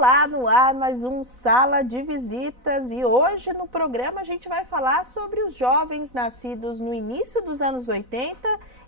Olá, no ar mais um Sala de Visitas e hoje no programa a gente vai falar sobre os jovens nascidos no início dos anos 80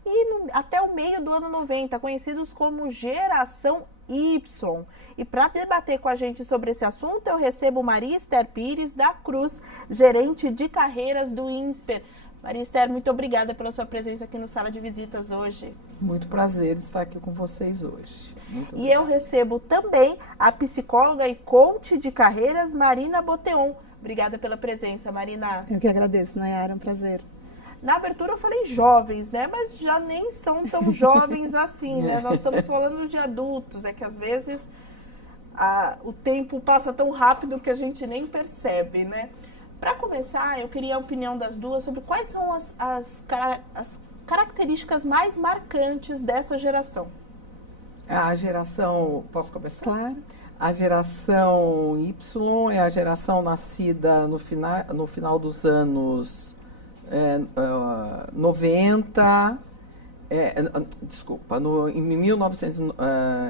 e até o meio do ano 90, conhecidos como Geração Y. E para debater com a gente sobre esse assunto, eu recebo Maria Esther Pires da Cruz, gerente de carreiras do INSPER. Maria Esther, muito obrigada pela sua presença aqui no Sala de Visitas hoje. Muito prazer estar aqui com vocês hoje. E eu recebo também a psicóloga e coach de carreiras, Marina Boteon. Obrigada pela presença, Marina. Eu que agradeço, Nayara, é um prazer. Na abertura eu falei jovens, né? Mas já nem são tão jovens assim, né? Nós estamos falando de adultos, é que às vezes o tempo passa tão rápido que a gente nem percebe, né? Para começar, eu queria a opinião das duas sobre quais são as características mais marcantes dessa geração. A geração, posso começar? Claro. A geração Y é a geração nascida no final dos anos 90,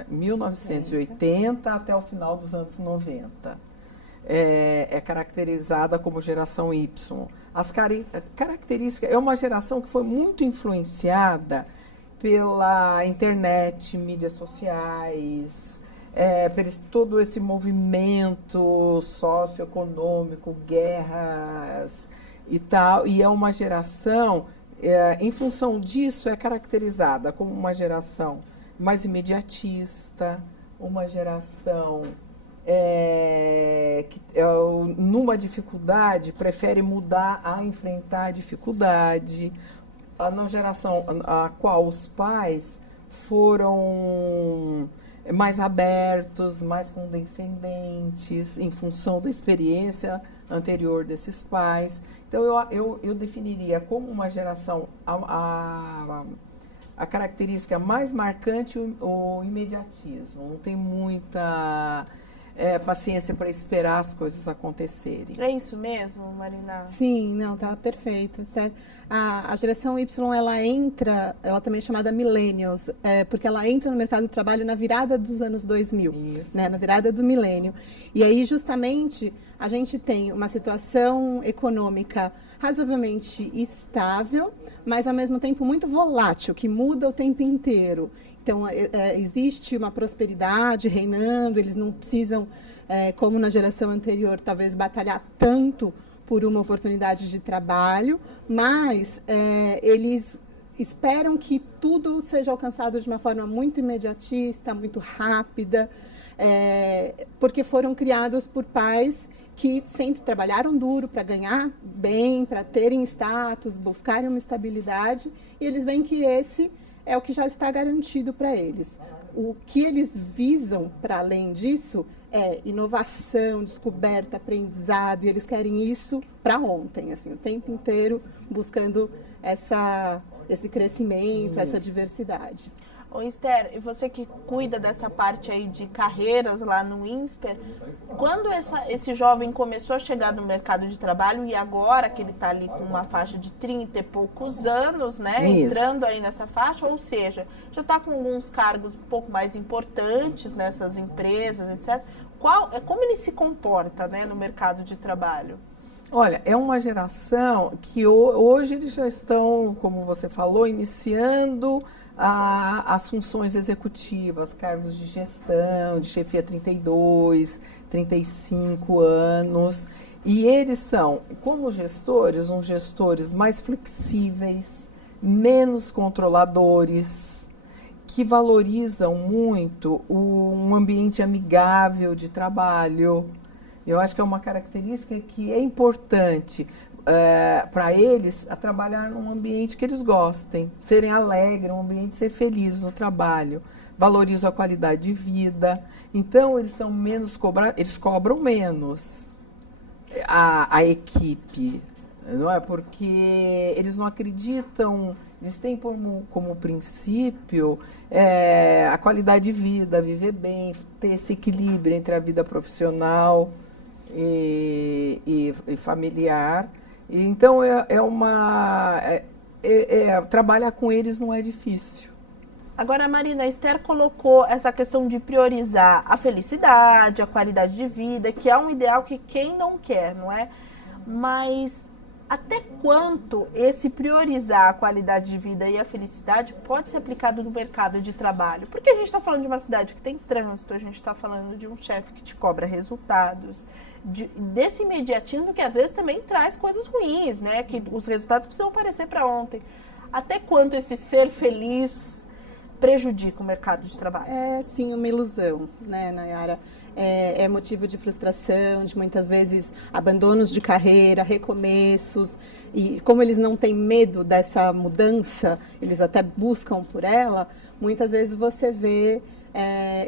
em 1980 até o final dos anos 90. É caracterizada como geração Y. As características, é uma geração que foi muito influenciada pela internet, mídias sociais, por todo esse movimento socioeconômico, guerras e tal, e é uma geração, em função disso, é caracterizada como uma geração mais imediatista, uma geração que numa dificuldade prefere mudar a enfrentar a dificuldade, na geração a qual os pais foram mais abertos, mais condescendentes em função da experiência anterior desses pais. Então eu definiria como uma geração a característica mais marcante, o imediatismo. Não tem muita paciência para esperar as coisas acontecerem. É isso mesmo, Marina? Sim, não, tá perfeito. A geração Y, ela também é chamada Millennials, porque ela entra no mercado do trabalho na virada dos anos 2000, né, na virada do milênio. E aí, justamente, a gente tem uma situação econômica razoavelmente estável, mas, ao mesmo tempo, muito volátil, que muda o tempo inteiro. Então, existe uma prosperidade reinando, eles não precisam, como na geração anterior, talvez batalhar tanto por uma oportunidade de trabalho, mas eles esperam que tudo seja alcançado de uma forma muito imediatista, muito rápida, porque foram criados por pais que sempre trabalharam duro para ganhar bem, para terem status, buscarem uma estabilidade, e eles veem que esse é o que já está garantido para eles. O que eles visam, para além disso, é inovação, descoberta, aprendizado, e eles querem isso para ontem, assim, o tempo inteiro buscando esse crescimento, essa diversidade. Ô Esther, e você que cuida dessa parte aí de carreiras lá no INSPER, quando esse jovem começou a chegar no mercado de trabalho e agora que ele está ali com uma faixa de 30 e poucos anos, né, entrando aí nessa faixa, ou seja, já está com alguns cargos um pouco mais importantes nessas empresas, etc. Como ele se comporta, né, no mercado de trabalho? Olha, é uma geração que hoje eles já estão, como você falou, iniciando as funções executivas, cargos de gestão, de chefia 32, 35 anos. E eles são, como gestores, uns gestores mais flexíveis, menos controladores, que valorizam muito um ambiente amigável de trabalho. Eu acho que é uma característica que é importante para eles a trabalhar num ambiente que eles gostem, serem alegres, um ambiente ser feliz no trabalho, valorizam a qualidade de vida. Então, eles são menos cobrados, eles cobram menos a equipe, não é? Porque eles não acreditam, eles têm como princípio a qualidade de vida, viver bem, ter esse equilíbrio entre a vida profissional e familiar. Então, trabalhar com eles não é difícil. Agora, Marina, a Esther colocou essa questão de priorizar a felicidade, a qualidade de vida, que é um ideal que quem não quer, não é? Mas até quanto esse priorizar a qualidade de vida e a felicidade pode ser aplicado no mercado de trabalho? Porque a gente está falando de uma cidade que tem trânsito, a gente está falando de um chefe que te cobra resultados, desse imediatismo que às vezes também traz coisas ruins, né? Que os resultados precisam aparecer para ontem. Até quanto esse ser feliz prejudica o mercado de trabalho? É, sim, uma ilusão, né, Nayara? É motivo de frustração, de muitas vezes abandonos de carreira, recomeços. E como eles não têm medo dessa mudança, eles até buscam por ela, muitas vezes você vê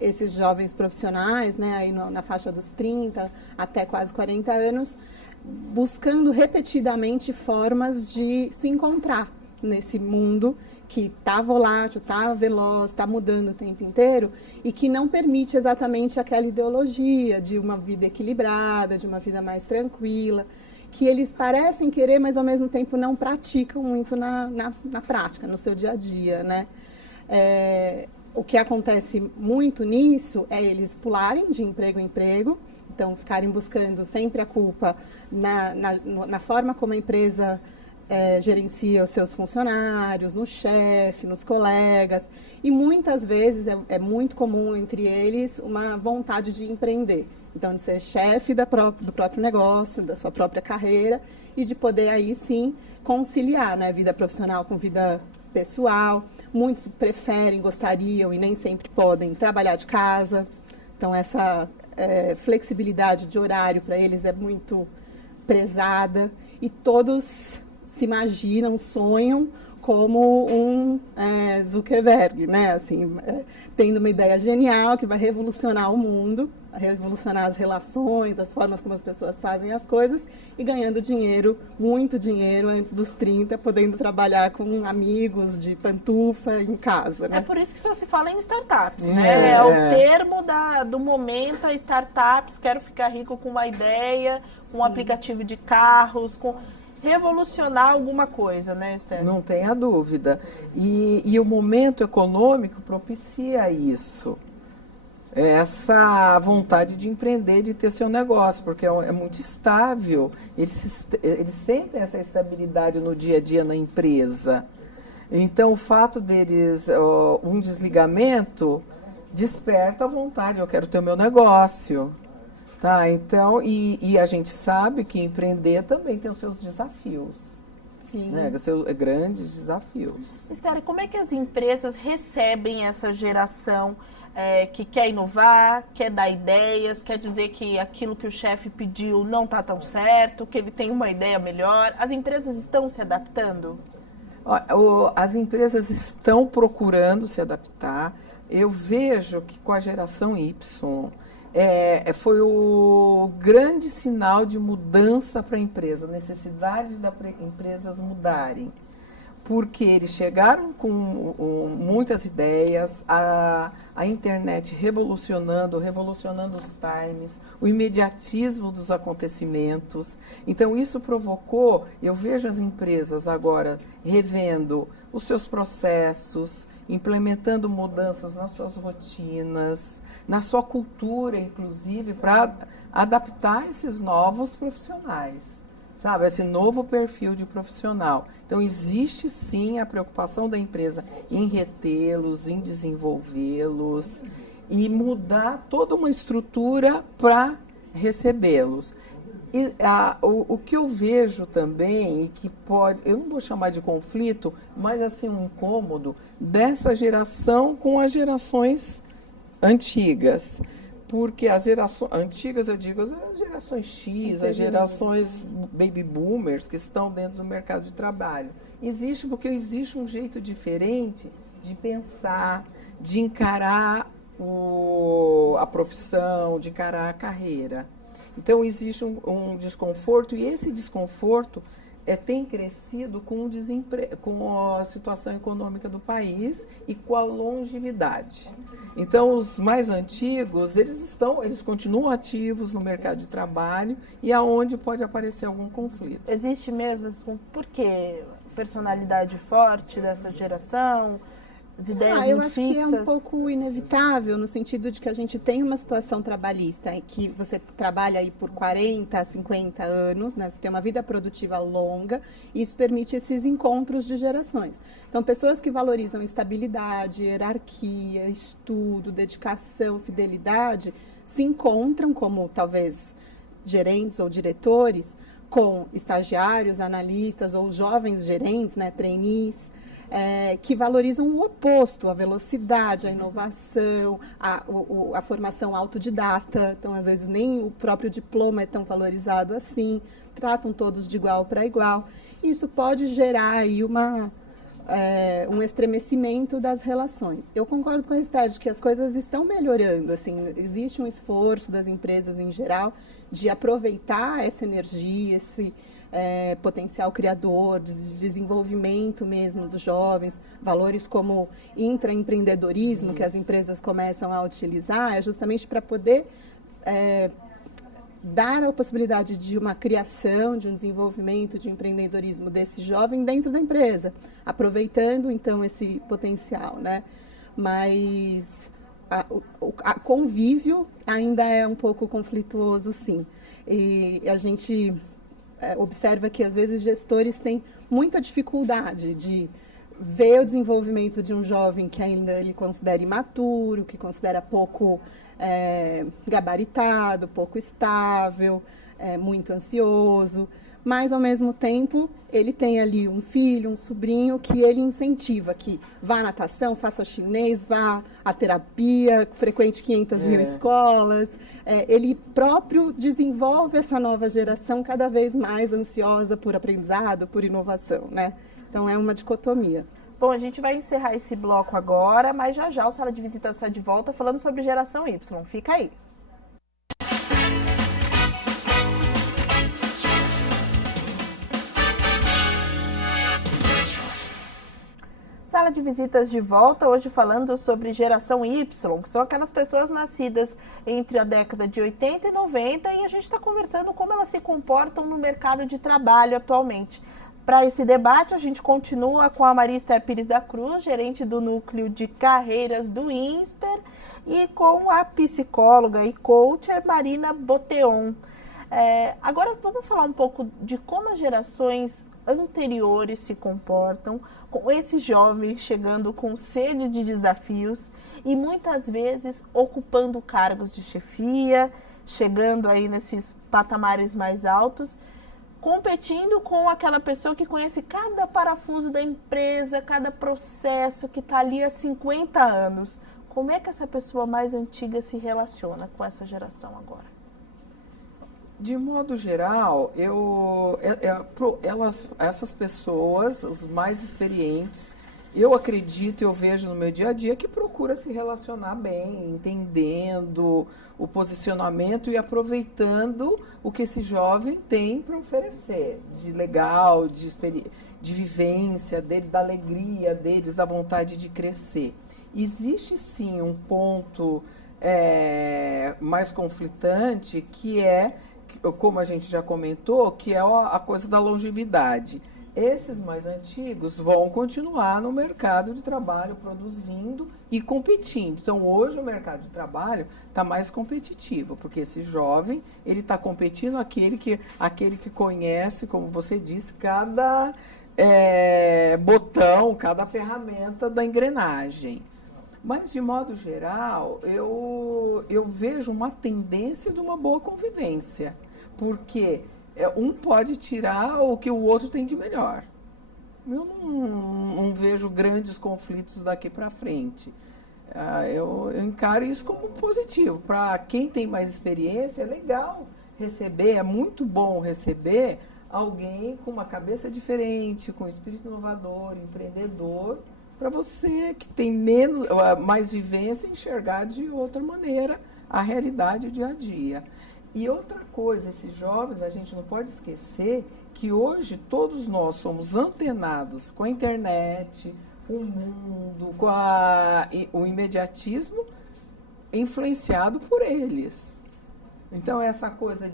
esses jovens profissionais, né, aí na faixa dos 30 até quase 40 anos, buscando repetidamente formas de se encontrar nesse mundo que está volátil, está veloz, está mudando o tempo inteiro e que não permite exatamente aquela ideologia de uma vida equilibrada, de uma vida mais tranquila, que eles parecem querer, mas ao mesmo tempo não praticam muito na prática, no seu dia a dia, né? O que acontece muito nisso é eles pularem de emprego em emprego, então ficarem buscando sempre a culpa na forma como a empresa gerencia os seus funcionários, no chefe, nos colegas, e muitas vezes é muito comum entre eles uma vontade de empreender, então de ser chefe do próprio negócio, da sua própria carreira e de poder aí sim conciliar, né, vida profissional com vida pessoal. Muitos preferem, gostariam e nem sempre podem trabalhar de casa, então essa flexibilidade de horário para eles é muito prezada e todos se imaginam, sonham como um Zuckerberg, né? Assim, tendo uma ideia genial que vai revolucionar o mundo, revolucionar as relações, as formas como as pessoas fazem as coisas e ganhando dinheiro, muito dinheiro antes dos 30, podendo trabalhar com amigos de pantufa em casa, né? É por isso que só se fala em startups, né? É o termo do momento, a startups, quero ficar rico com uma ideia, com um aplicativo de carros, com revolucionar alguma coisa, né, Esther? Não tenha dúvida. E o momento econômico propicia isso. Essa vontade de empreender, de ter seu negócio, porque é muito estável. Eles sentem essa estabilidade no dia a dia na empresa. Então, o fato deles, um desligamento, desperta a vontade. Eu quero ter o meu negócio. Tá, então, e a gente sabe que empreender também tem os seus desafios. Sim. Né? Os seus grandes desafios. Esther, como é que as empresas recebem essa geração que quer inovar, quer dar ideias, quer dizer que aquilo que o chefe pediu não está tão certo, que ele tem uma ideia melhor? As empresas estão se adaptando? As empresas estão procurando se adaptar. Eu vejo que com a geração Y, foi o grande sinal de mudança para a empresa, a necessidade das empresas mudarem. Porque eles chegaram com muitas ideias, a internet revolucionando os times, o imediatismo dos acontecimentos. Então, isso provocou, eu vejo as empresas agora revendo os seus processos, implementando mudanças nas suas rotinas, na sua cultura, inclusive, para adaptar esses novos profissionais. Sabe, esse novo perfil de profissional. Então, existe sim a preocupação da empresa em retê-los, em desenvolvê-los e mudar toda uma estrutura para recebê-los. E, o que eu vejo também, e que pode, eu não vou chamar de conflito, mas assim um incômodo dessa geração com as gerações antigas. Porque as gerações antigas, eu digo, as gerações X, as gerações baby boomers que estão dentro do mercado de trabalho. Existe um jeito diferente de pensar, de encarar a profissão, de encarar a carreira. Então, existe um desconforto, e esse desconforto tem crescido com a situação econômica do país e com a longevidade. Então, os mais antigos, eles continuam ativos no mercado de trabalho e aonde pode aparecer algum conflito. Existe mesmo, por quê? Personalidade forte dessa geração? as ideias eu muito acho fixas? que é um pouco inevitável, no sentido de que a gente tem uma situação trabalhista em que você trabalha aí por 40, 50 anos, né? Você tem uma vida produtiva longa, e isso permite esses encontros de gerações. Então, pessoas que valorizam estabilidade, hierarquia, estudo, dedicação, fidelidade, se encontram como, talvez, gerentes ou diretores, com estagiários, analistas ou jovens gerentes, né, trainees, que valorizam o oposto, a velocidade, a inovação, a formação autodidata. Então, às vezes, nem o próprio diploma é tão valorizado assim, tratam todos de igual para igual. Isso pode gerar aí um estremecimento das relações. Eu concordo com a Esther de que as coisas estão melhorando, assim, existe um esforço das empresas em geral de aproveitar essa energia, esse potencial criador, de desenvolvimento mesmo dos jovens, valores como intraempreendedorismo que as empresas começam a utilizar, é justamente para poder dar a possibilidade de uma criação, de um desenvolvimento, de empreendedorismo desse jovem dentro da empresa, aproveitando então esse potencial, né? Mas a convívio ainda é um pouco conflituoso, sim. E a gente observa que, às vezes, gestores têm muita dificuldade de ver o desenvolvimento de um jovem que ainda ele considera imaturo, que considera pouco gabaritado, pouco estável, muito ansioso, mas, ao mesmo tempo, ele tem ali um filho, um sobrinho que ele incentiva que vá à natação, faça chinês, vá à terapia, frequente 500 mil escolas. Ele próprio desenvolve essa nova geração cada vez mais ansiosa por aprendizado, por inovação, né? Então, é uma dicotomia. Bom, a gente vai encerrar esse bloco agora, mas já o Sala de Visita está de volta falando sobre geração Y. Fica aí. Sala de Visitas de volta, hoje falando sobre geração Y, que são aquelas pessoas nascidas entre a década de 80 e 90, e a gente está conversando como elas se comportam no mercado de trabalho atualmente. Para esse debate, a gente continua com a Maria Esther Pires da Cruz, gerente do Núcleo de Carreiras do INSPER, e com a psicóloga e coacher Marina Boteon. Agora vamos falar um pouco de como as gerações anteriores se comportam, com esses jovens chegando com sede de desafios e muitas vezes ocupando cargos de chefia, chegando aí nesses patamares mais altos, competindo com aquela pessoa que conhece cada parafuso da empresa, cada processo, que está ali há 50 anos. Como é que essa pessoa mais antiga se relaciona com essa geração agora? De modo geral, essas pessoas, os mais experientes, eu acredito, eu vejo no meu dia a dia que procura se relacionar bem, entendendo o posicionamento e aproveitando o que esse jovem tem para oferecer, de legal, de vivência deles, da alegria deles, da vontade de crescer. Existe sim um ponto mais conflitante que é, como a gente já comentou, que é a coisa da longevidade. Esses mais antigos vão continuar no mercado de trabalho produzindo e competindo. Então, hoje o mercado de trabalho está mais competitivo, porque esse jovem ele está competindo aquele que conhece, como você disse, cada botão, cada ferramenta da engrenagem. Mas, de modo geral, eu vejo uma tendência de uma boa convivência, porque um pode tirar o que o outro tem de melhor. Eu não vejo grandes conflitos daqui para frente. Eu encaro isso como positivo. Para quem tem mais experiência, é legal receber, é muito bom receber alguém com uma cabeça diferente, com espírito inovador, empreendedor, para você que tem mais vivência enxergar de outra maneira a realidade, o dia a dia. E outra coisa, esses jovens, a gente não pode esquecer que hoje todos nós somos antenados com a internet, com o mundo, com o imediatismo influenciado por eles. Então, essa coisa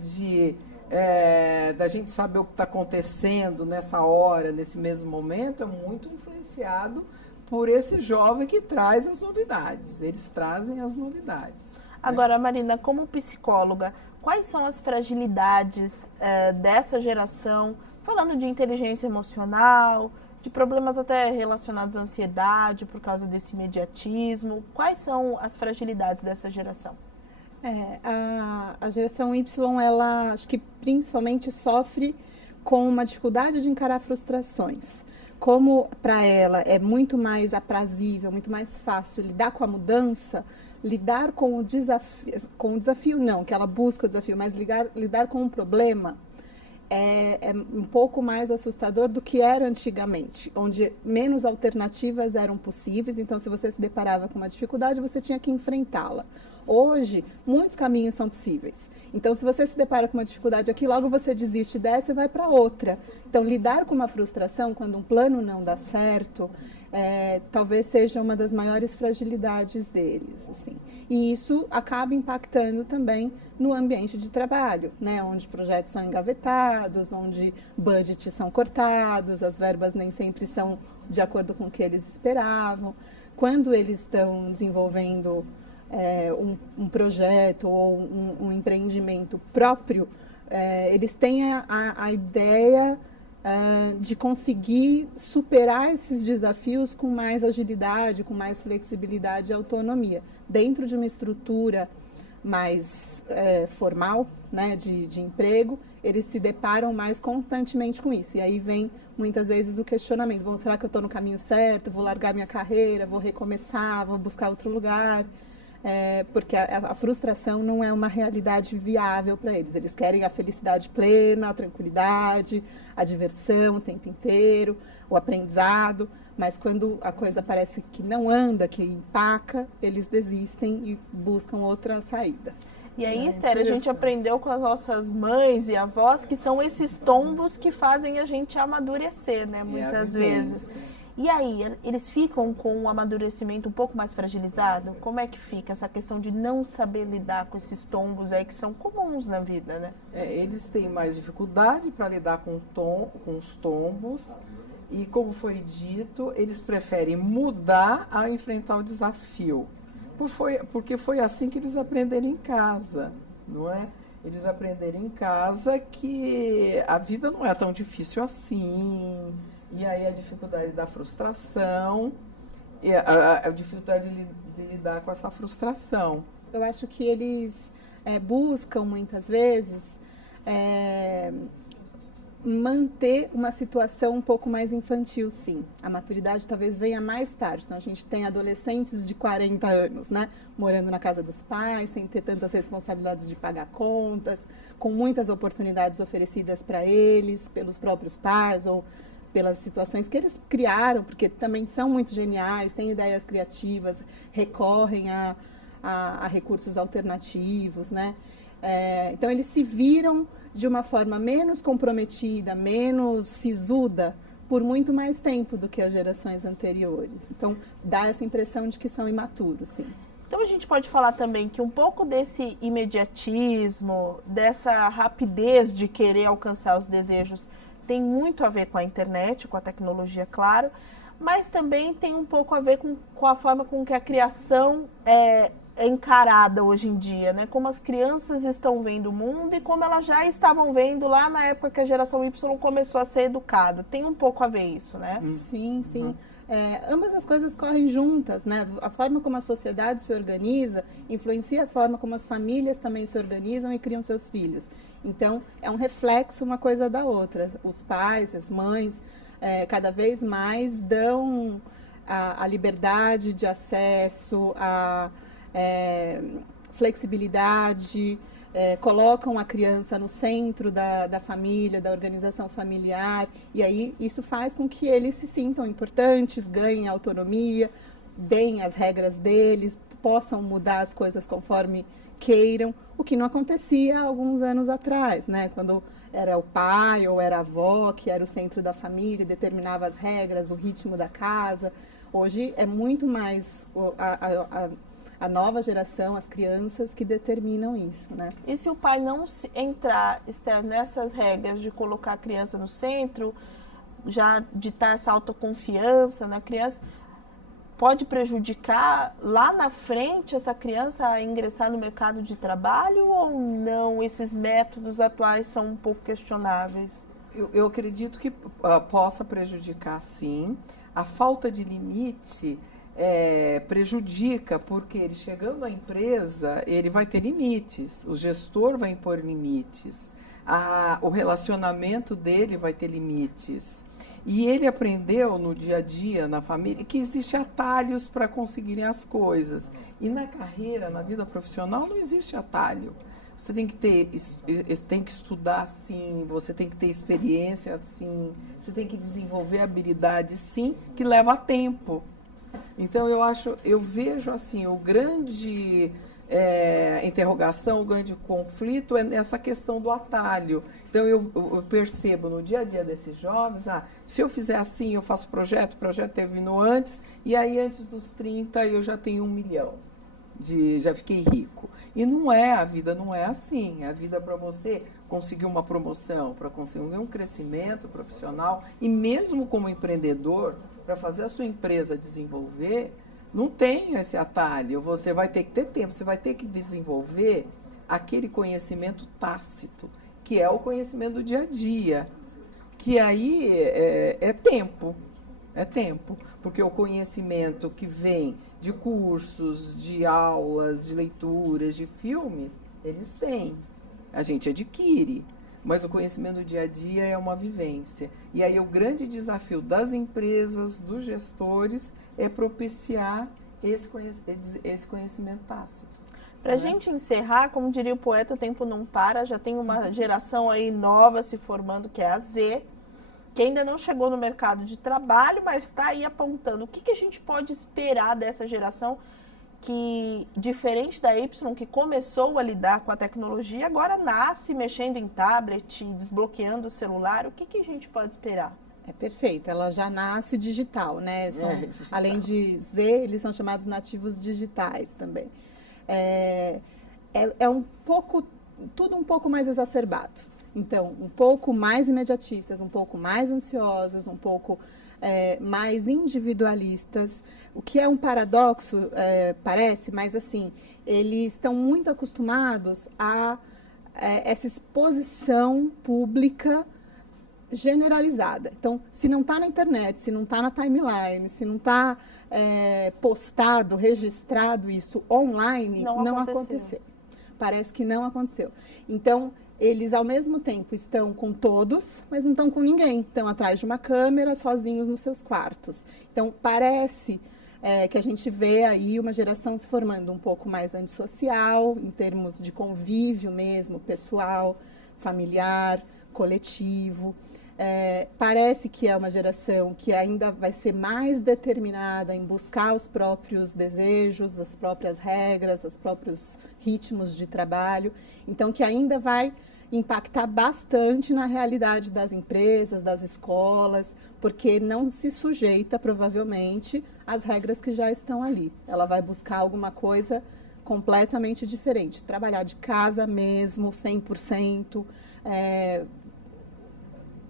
da gente saber o que está acontecendo nessa hora, nesse mesmo momento, é muito influenciado por esse jovem que traz as novidades. Eles trazem as novidades. Agora, Marina, como psicóloga, quais são as fragilidades dessa geração, falando de inteligência emocional, de problemas até relacionados à ansiedade por causa desse imediatismo? Quais são as fragilidades dessa geração? A geração Y, ela acho que principalmente sofre com uma dificuldade de encarar frustrações. Como para ela é muito mais aprazível, muito mais fácil lidar com a mudança, lidar com o desafio não, que ela busca o desafio, mas lidar com o problema é um pouco mais assustador do que era antigamente, onde menos alternativas eram possíveis. Então, se você se deparava com uma dificuldade, você tinha que enfrentá-la. Hoje, muitos caminhos são possíveis. Então, se você se depara com uma dificuldade aqui, logo você desiste dessa e vai para outra. Então, lidar com uma frustração, quando um plano não dá certo, talvez seja uma das maiores fragilidades deles, assim. E isso acaba impactando também no ambiente de trabalho, né? Onde projetos são engavetados, onde budgets são cortados, as verbas nem sempre são de acordo com o que eles esperavam. Quando eles estão desenvolvendo um projeto ou um empreendimento próprio, eles têm a ideia de conseguir superar esses desafios com mais agilidade, com mais flexibilidade e autonomia. Dentro de uma estrutura mais formal, né, de emprego, eles se deparam mais constantemente com isso. E aí vem, muitas vezes, o questionamento. Bom, será que eu estou no caminho certo? Vou largar minha carreira? Vou recomeçar? Vou buscar outro lugar? Porque a frustração não é uma realidade viável para eles. Eles querem a felicidade plena, a tranquilidade, a diversão o tempo inteiro, o aprendizado, mas quando a coisa parece que não anda, que empaca, eles desistem e buscam outra saída. E aí, Esther, a gente aprendeu com as nossas mães e avós que são esses tombos que fazem a gente amadurecer, né? Muitas vezes. E aí, eles ficam com o amadurecimento um pouco mais fragilizado? Como é que fica essa questão de não saber lidar com esses tombos aí que são comuns na vida, né? Eles têm mais dificuldade para lidar com os tombos e, como foi dito, eles preferem mudar a enfrentar o desafio. Porque foi assim que eles aprenderam em casa, não é? Eles aprenderam em casa que a vida não é tão difícil assim. E aí a dificuldade da frustração, e a dificuldade de lidar com essa frustração. Eu acho que eles buscam, muitas vezes, manter uma situação um pouco mais infantil, sim. A maturidade talvez venha mais tarde. Então, a gente tem adolescentes de 40 anos, né? Morando na casa dos pais, sem ter tantas responsabilidades de pagar contas, com muitas oportunidades oferecidas para eles, pelos próprios pais ou pelas situações que eles criaram, porque também são muito geniais, têm ideias criativas, recorrem a recursos alternativos, né? Então, eles se viram de uma forma menos comprometida, menos sisuda, por muito mais tempo do que as gerações anteriores. Então, dá essa impressão de que são imaturos, sim. Então, a gente pode falar também que um pouco desse imediatismo, dessa rapidez de querer alcançar os desejos, tem muito a ver com a internet, com a tecnologia, claro, mas também tem um pouco a ver com a forma com que a criação é encarada hoje em dia, né? Como as crianças estão vendo o mundo e como elas já estavam vendo lá na época que a geração Y começou a ser educada. Tem um pouco a ver isso, né? Sim, sim. Ambas as coisas correm juntas, né? A forma como a sociedade se organiza influencia a forma como as famílias também se organizam e criam seus filhos. Então, é um reflexo uma coisa da outra. Os pais, as mães, cada vez mais dão a liberdade de acesso, a flexibilidade, colocam a criança no centro da família, da organização familiar, e aí isso faz com que eles se sintam importantes, ganhem autonomia, deem as regras deles, possam mudar as coisas conforme queiram, o que não acontecia há alguns anos atrás, né? Quando era o pai ou era a avó que era o centro da família, determinava as regras, o ritmo da casa. Hoje é muito mais a nova geração, as crianças, que determinam isso, né? E se o pai não entrar, Esther, nessas regras de colocar a criança no centro, já ditar essa autoconfiança na criança, pode prejudicar lá na frente essa criança a ingressar no mercado de trabalho ou não? Esses métodos atuais são um pouco questionáveis. Eu acredito que possa prejudicar, sim. A falta de limite prejudica, porque ele chegando à empresa, ele vai ter limites, o gestor vai impor limites, o relacionamento dele vai ter limites. E ele aprendeu no dia a dia, na família, que existem atalhos para conseguirem as coisas. E na carreira, na vida profissional, não existe atalho. Você tem que estudar sim, você tem que ter experiência sim, você tem que desenvolver habilidades sim, que leva tempo. Então eu vejo assim, o grande interrogação, o grande conflito é nessa questão do atalho. Então eu percebo no dia a dia desses jovens, se eu fizer assim, eu faço o projeto terminou antes, e aí antes dos 30 eu já tenho 1 milhão. Já fiquei rico. E a vida não é assim. A vida é para você conseguir uma promoção, para conseguir um crescimento profissional, e mesmo como empreendedor, para fazer a sua empresa desenvolver, não tem esse atalho. Você vai ter que ter tempo, você vai ter que desenvolver aquele conhecimento tácito, que é o conhecimento do dia a dia, que aí é tempo. É tempo, porque o conhecimento que vem de cursos, de aulas, de leituras, de filmes, eles têm. A gente adquire, mas o conhecimento do dia a dia é uma vivência. E aí o grande desafio das empresas, dos gestores, é propiciar esse conhecimento tácito. Para a gente encerrar, como diria o poeta, o tempo não para, já tem uma geração aí nova se formando, que é a Z, que ainda não chegou no mercado de trabalho, mas está aí apontando. O que a gente pode esperar dessa geração que, diferente da Y, que começou a lidar com a tecnologia, agora nasce mexendo em tablet, desbloqueando o celular? O que a gente pode esperar? É perfeito, ela já nasce digital, né? Digital. Além de Z, eles são chamados nativos digitais também. Tudo um pouco mais exacerbado. Então, um pouco mais imediatistas, um pouco mais ansiosos, um pouco mais individualistas, o que é um paradoxo, parece, mas assim, eles estão muito acostumados a essa exposição pública generalizada. Então, se não está na internet, se não está na timeline, se não está postado, registrado isso online, não aconteceu. Parece que não aconteceu. Então, eles, ao mesmo tempo, estão com todos, mas não estão com ninguém. Estão atrás de uma câmera, sozinhos nos seus quartos. Então, parece que a gente vê aí uma geração se formando um pouco mais antissocial, em termos de convívio mesmo, pessoal, familiar, coletivo. Parece que é uma geração que ainda vai ser mais determinada em buscar os próprios desejos, as próprias regras, os próprios ritmos de trabalho. Então, que ainda vai impactar bastante na realidade das empresas, das escolas, porque não se sujeita, provavelmente, às regras que já estão ali. Ela vai buscar alguma coisa completamente diferente. Trabalhar de casa mesmo, 100%,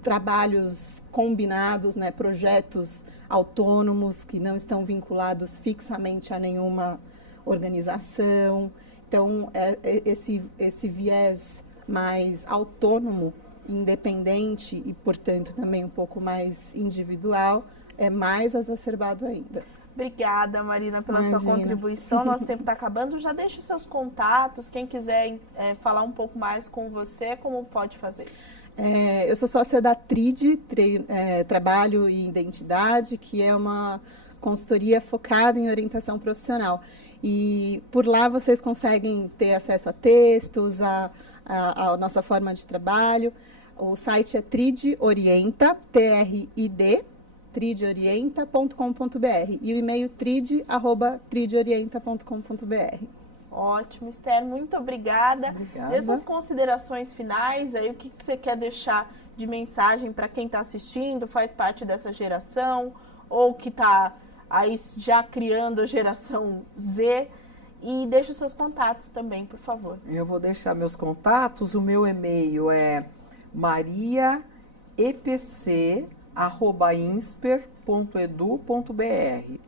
trabalhos combinados, né, projetos autônomos que não estão vinculados fixamente a nenhuma organização. Então, esse viés mais autônomo, independente e, portanto, também um pouco mais individual, é mais exacerbado ainda. Obrigada, Marina, pela sua contribuição. Nosso tempo está acabando. Já deixe os seus contatos. Quem quiser falar um pouco mais com você, como pode fazer? Eu sou sócia da TRID, Trabalho e Identidade, que é uma consultoria focada em orientação profissional. E por lá vocês conseguem ter acesso a textos, a nossa forma de trabalho. O site é TRID Orienta, TRID, tridorienta.com.br e o e-mail trid@tridorienta.com.br. Ótimo, Esther, muito obrigada. Essas considerações finais, aí o que você quer deixar de mensagem para quem está assistindo, faz parte dessa geração, ou que está aí já criando a geração Z, e deixa os seus contatos também, por favor. Eu vou deixar meus contatos, o meu e-mail é mariaepc@insper.edu.br.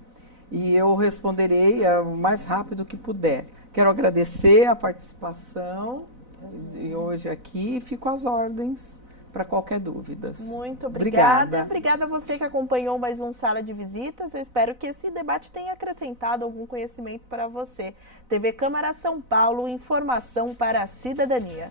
e eu responderei o mais rápido que puder. Quero agradecer a participação de hoje aqui e fico às ordens para qualquer dúvida. Muito obrigada. Obrigada a você que acompanhou mais um Sala de Visitas. Eu espero que esse debate tenha acrescentado algum conhecimento para você. TV Câmara São Paulo, informação para a cidadania.